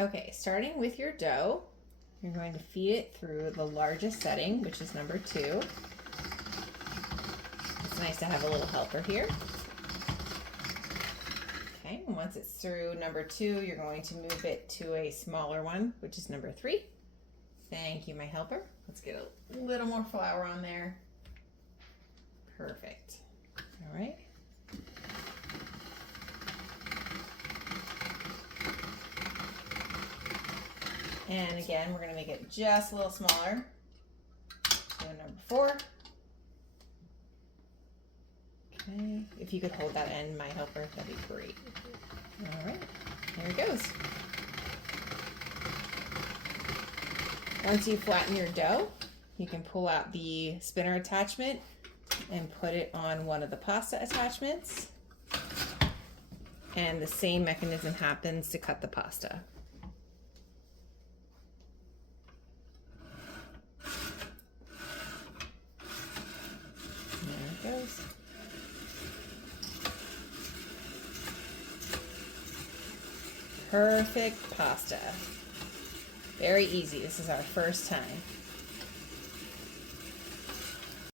Okay, starting with your dough, you're going to feed it through the largest setting, which is number 2. It's nice to have a little helper here. Okay, and once it's through number 2, you're going to move it to a smaller one, which is number 3. Thank you, my helper. Let's get a little more flour on there. Perfect. All right. And again, we're going to make it just a little smaller. So number 4. Okay, if you could hold that end, my helper, that'd be great. All right, there it goes. Once you flatten your dough, you can pull out the spinner attachment and put it on one of the pasta attachments. And the same mechanism happens to cut the pasta. There it goes. Perfect pasta. Very easy. This is our first time.